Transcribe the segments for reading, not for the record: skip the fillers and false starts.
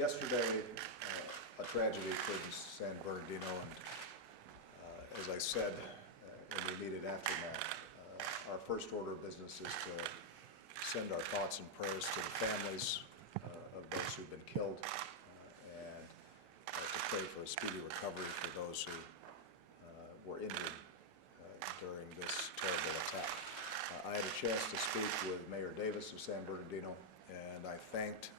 Yesterday, a tragedy occurred in San Bernardino, and as I said in the immediate aftermath, our first order of business is to send our thoughts and prayers to the families of those who've been killed and to pray for a speedy recovery for those who were injured during this terrible attack. I had a chance to speak with Mayor Davis of San Bernardino, and I thanked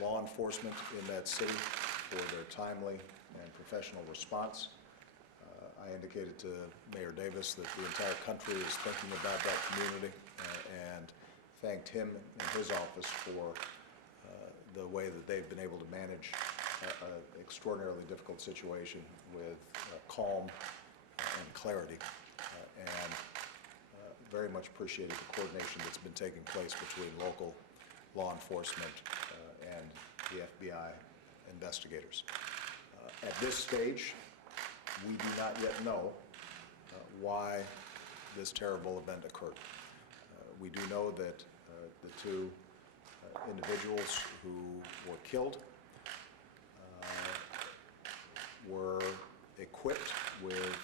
law enforcement in that city for their timely and professional response. I indicated to Mayor Davis that the entire country is thinking about that community and thanked him and his office for the way that they've been able to manage an extraordinarily difficult situation with calm and clarity, and very much appreciated the coordination that's been taking place between local law enforcement and the FBI investigators. At this stage, we do not yet know why this terrible event occurred. We do know that the two individuals who were killed were equipped with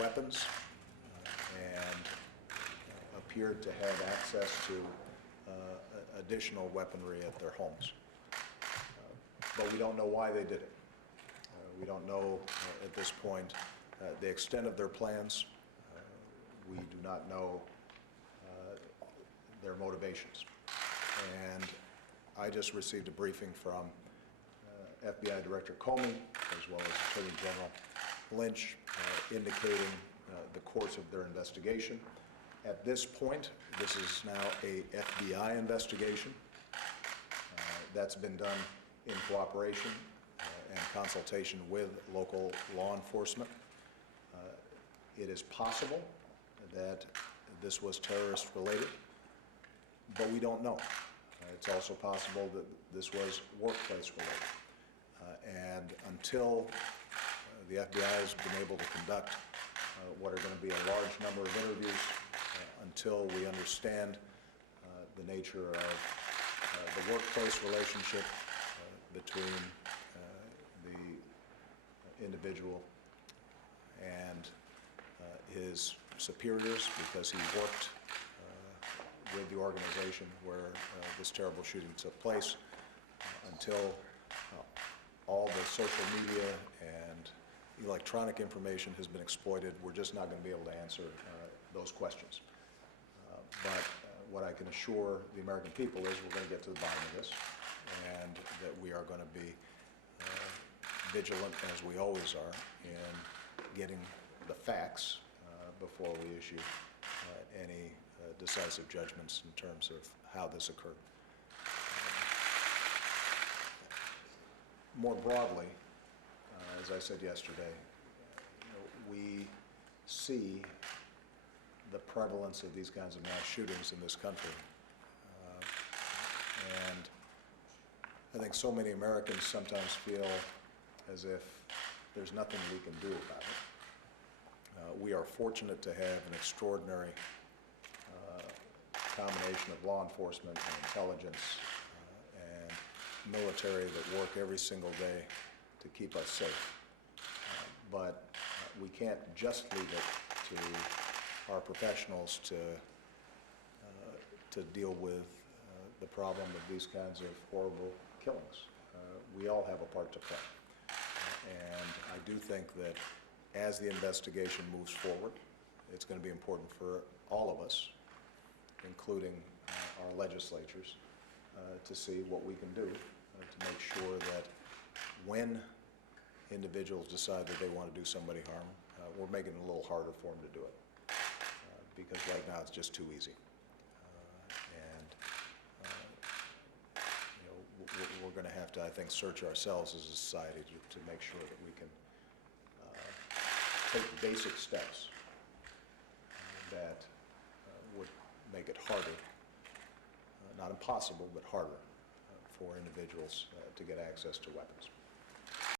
weapons and appeared to have access to additional weaponry at their homes. But we don't know why they did it. We don't know at this point the extent of their plans. We do not know their motivations. And I just received a briefing from FBI Director Comey as well as Attorney General Lynch indicating the course of their investigation. At this point, this is now a FBI investigation. That's been done in cooperation and consultation with local law enforcement. It is possible that this was terrorist related, but we don't know. It's also possible that this was workplace related. And until the FBI has been able to conduct what are going to be a large number of interviews, until we understand the nature of the workplace relationship between the individual and his superiors, because he worked with the organization where this terrible shooting took place, until all the social media and electronic information has been exploited, we're just not going to be able to answer those questions. But what I can assure the American people is we're going to get to the bottom of this, and that we are going to be vigilant, as we always are, in getting the facts before we issue any decisive judgments in terms of how this occurred. More broadly, as I said yesterday, we see the prevalence of these kinds of mass shootings in this country. And I think so many Americans sometimes feel as if there's nothing we can do about it. We are fortunate to have an extraordinary combination of law enforcement and intelligence and military that work every single day to keep us safe. But we can't just leave it to our professionals to deal with the problem of these kinds of horrible killings. We all have a part to play. And I do think that as the investigation moves forward, it's going to be important for all of us, including our legislatures, to see what we can do to make sure that when individuals decide that they want to do somebody harm, we're making it a little harder for them to do it. Because right now it's just too easy. We're going to have to, I think, search ourselves as a society to make sure that we can take basic steps that would make it harder, not impossible, but harder for individuals to get access to weapons.